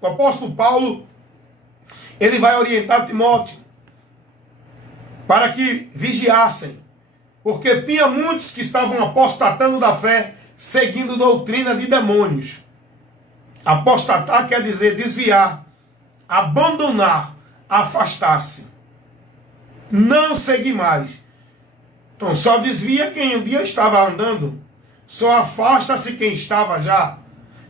o apóstolo Paulo, ele vai orientar Timóteo para que vigiassem, porque tinha muitos que estavam apostatando da fé, seguindo doutrina de demônios. Apostatar quer dizer desviar, abandonar, afastar-se, não seguir mais. Então só desvia quem um dia estava andando, só afasta-se quem estava já.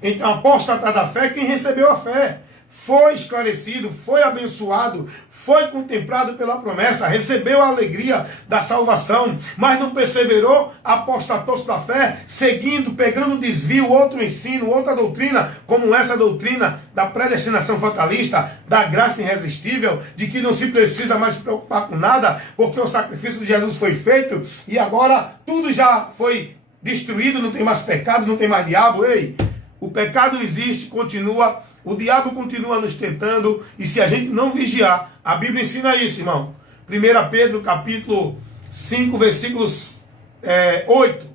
Então apostatar da fé é quem recebeu a fé, foi esclarecido, foi abençoado, foi contemplado pela promessa, recebeu a alegria da salvação, mas não perseverou, apostatou-se da fé, seguindo, pegando desvio, outro ensino, outra doutrina, como essa doutrina da predestinação fatalista, da graça irresistível, de que não se precisa mais se preocupar com nada, porque o sacrifício de Jesus foi feito, e agora tudo já foi destruído, não tem mais pecado, não tem mais diabo. Ei, o pecado existe, continua. O diabo continua nos tentando, e se a gente não vigiar, a Bíblia ensina isso, irmão. 1 Pedro capítulo 5, versículos 8.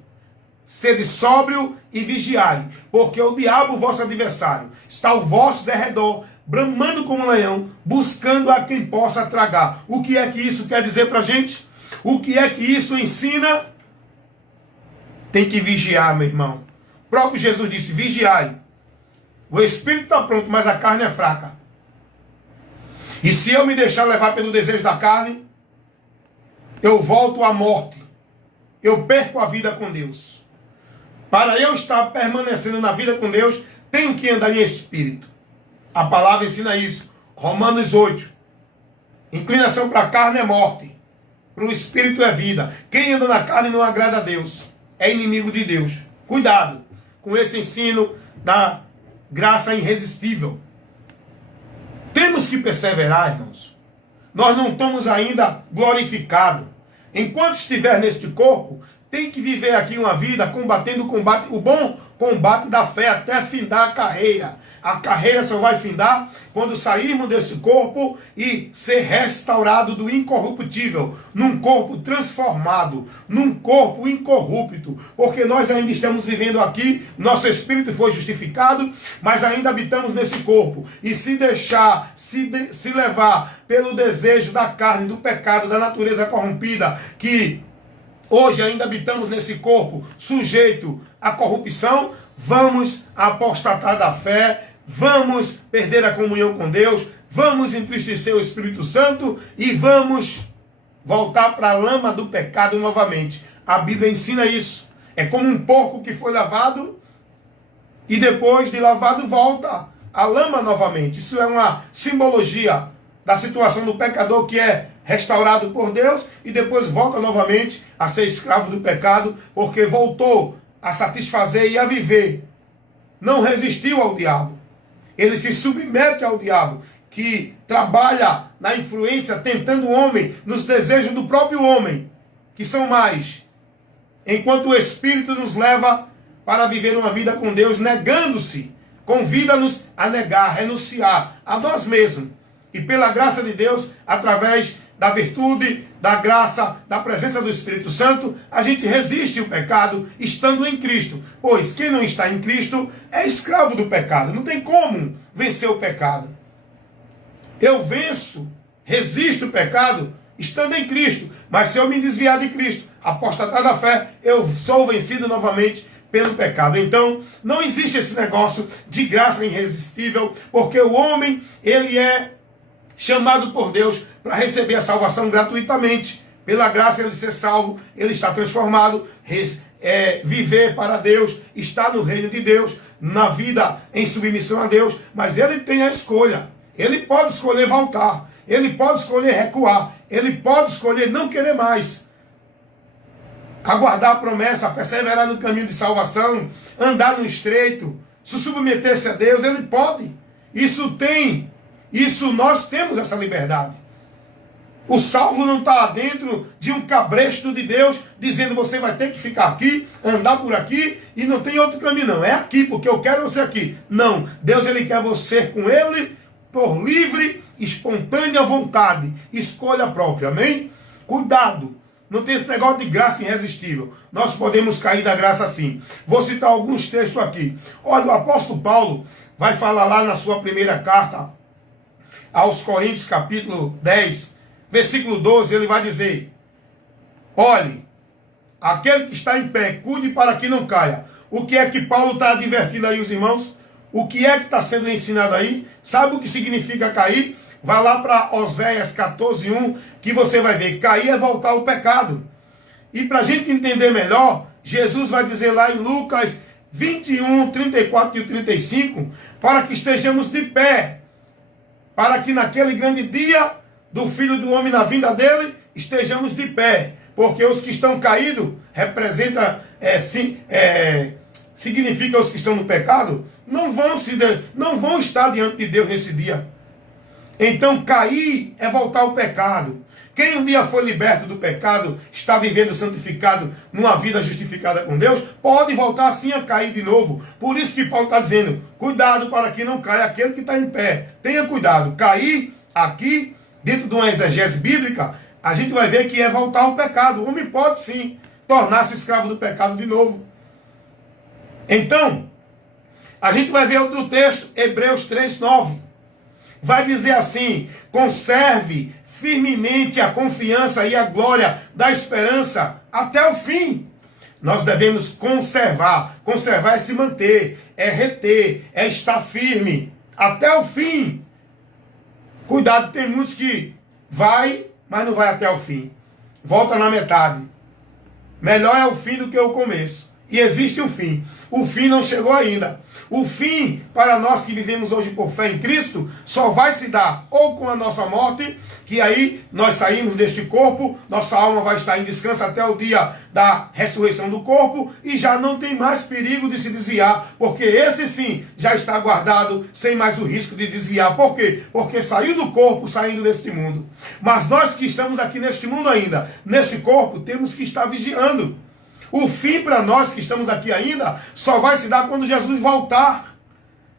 Sede sóbrio e vigiai, porque o diabo, vosso adversário, está ao vosso derredor, bramando como um leão, buscando a quem possa tragar. O que é que isso quer dizer para a gente? O que é que isso ensina? Tem que vigiar, meu irmão. O próprio Jesus disse, vigiai. O espírito está pronto, mas a carne é fraca. E se eu me deixar levar pelo desejo da carne, eu volto à morte. Eu perco a vida com Deus. Para eu estar permanecendo na vida com Deus, tenho que andar em espírito. A palavra ensina isso. Romanos 8. Inclinação para a carne é morte. Para o espírito é vida. Quem anda na carne não agrada a Deus. É inimigo de Deus. Cuidado com esse ensino da graça irresistível. Temos que perseverar, irmãos. Nós não estamos ainda glorificados. Enquanto estiver neste corpo, tem que viver aqui uma vida combatendo o bom combate da fé até findar a carreira. A carreira só vai findar quando sairmos desse corpo e ser restaurado do incorruptível, num corpo transformado, num corpo incorrupto, porque nós ainda estamos vivendo aqui, nosso espírito foi justificado, mas ainda habitamos nesse corpo, e se deixar, se levar pelo desejo da carne, do pecado, da natureza corrompida, que hoje ainda habitamos nesse corpo sujeito à corrupção, vamos apostatar da fé, vamos perder a comunhão com Deus, vamos entristecer o Espírito Santo e vamos voltar para a lama do pecado novamente. A Bíblia ensina isso. É como um porco que foi lavado e depois de lavado volta à lama novamente. Isso é uma simbologia da situação do pecador que é restaurado por Deus e depois volta novamente a ser escravo do pecado, porque voltou a satisfazer e a viver. Não resistiu ao diabo. Ele se submete ao diabo, que trabalha na influência, tentando o homem, nos desejos do próprio homem, que são mais. Enquanto o Espírito nos leva para viver uma vida com Deus, negando-se, convida-nos a negar, a renunciar a nós mesmos. E pela graça de Deus, através da virtude, da graça, da presença do Espírito Santo, a gente resiste o pecado estando em Cristo. Pois quem não está em Cristo é escravo do pecado. Não tem como vencer o pecado. Eu venço, resisto o pecado estando em Cristo. Mas se eu me desviar de Cristo, apostatar da fé, eu sou vencido novamente pelo pecado. Então, não existe esse negócio de graça irresistível, porque o homem, ele é chamado por Deus para receber a salvação gratuitamente. Pela graça ele ser salvo, ele está transformado, viver para Deus, estar no reino de Deus, na vida em submissão a Deus, mas ele tem a escolha. Ele pode escolher voltar, ele pode escolher recuar, ele pode escolher não querer mais. Aguardar a promessa, perseverar no caminho de salvação, andar no estreito, se submeter-se a Deus, ele pode. Isso nós temos essa liberdade. O salvo não está dentro de um cabresto de Deus, dizendo você vai ter que ficar aqui, andar por aqui, e não tem outro caminho não. É aqui, porque eu quero você aqui. Não, Deus ele quer você com ele, por livre, espontânea vontade, escolha própria, amém? Cuidado, não tem esse negócio de graça irresistível. Nós podemos cair da graça sim. Vou citar alguns textos aqui. Olha, o apóstolo Paulo, vai falar lá na sua primeira carta aos Coríntios, capítulo 10, versículo 12, ele vai dizer: olhe, aquele que está em pé, cuide para que não caia. O que é que Paulo está advertindo aí os irmãos? O que é que está sendo ensinado aí? Sabe o que significa cair? Vai lá para Oséias 14:1, que você vai ver, cair é voltar ao pecado. E para a gente entender melhor, Jesus vai dizer lá em Lucas 21, 34 e 35, para que estejamos de pé, para que naquele grande dia do Filho do Homem, na vinda dele, estejamos de pé. Porque os que estão caídos, significa os que estão no pecado, não vão estar diante de Deus nesse dia. Então cair é voltar ao pecado. Quem um dia foi liberto do pecado, está vivendo santificado, numa vida justificada com Deus, pode voltar assim a cair de novo. Por isso que Paulo está dizendo, cuidado para que não caia aquele que está em pé. Tenha cuidado. Cair aqui, dentro de uma exegese bíblica, a gente vai ver que é voltar ao pecado. O homem pode sim tornar-se escravo do pecado de novo. Então, a gente vai ver outro texto, Hebreus 3:9. Vai dizer assim: conserve firmemente a confiança e a glória da esperança até o fim. Nós devemos conservar. Conservar é se manter, é reter, é estar firme até o fim. Cuidado, tem muitos que vai, mas não vai até o fim. Volta na metade. Melhor é o fim do que o começo. E existe o fim. O fim não chegou ainda. O fim, para nós que vivemos hoje por fé em Cristo, só vai se dar ou com a nossa morte, que aí nós saímos deste corpo, nossa alma vai estar em descanso até o dia da ressurreição do corpo, e já não tem mais perigo de se desviar, porque esse sim já está guardado, sem mais o risco de desviar. Por quê? Porque saiu do corpo, saindo deste mundo. Mas nós que estamos aqui neste mundo ainda, nesse corpo, temos que estar vigiando. O fim para nós que estamos aqui ainda só vai se dar quando Jesus voltar.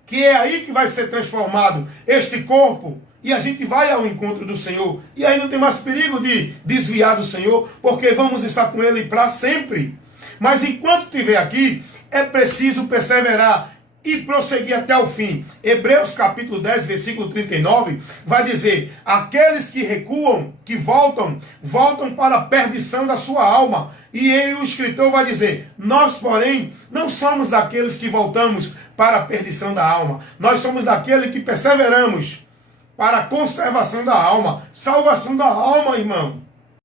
Que é aí que vai ser transformado este corpo. E a gente vai ao encontro do Senhor. E aí não tem mais perigo de desviar do Senhor, porque vamos estar com Ele para sempre. Mas enquanto estiver aqui, é preciso perseverar e prosseguir até o fim. Hebreus capítulo 10, versículo 39, vai dizer: aqueles que recuam, que voltam para a perdição da sua alma. E ele, o escritor, vai dizer: nós, porém, não somos daqueles que voltamos para a perdição da alma. Nós somos daqueles que perseveramos para a conservação da alma. Salvação da alma, irmão.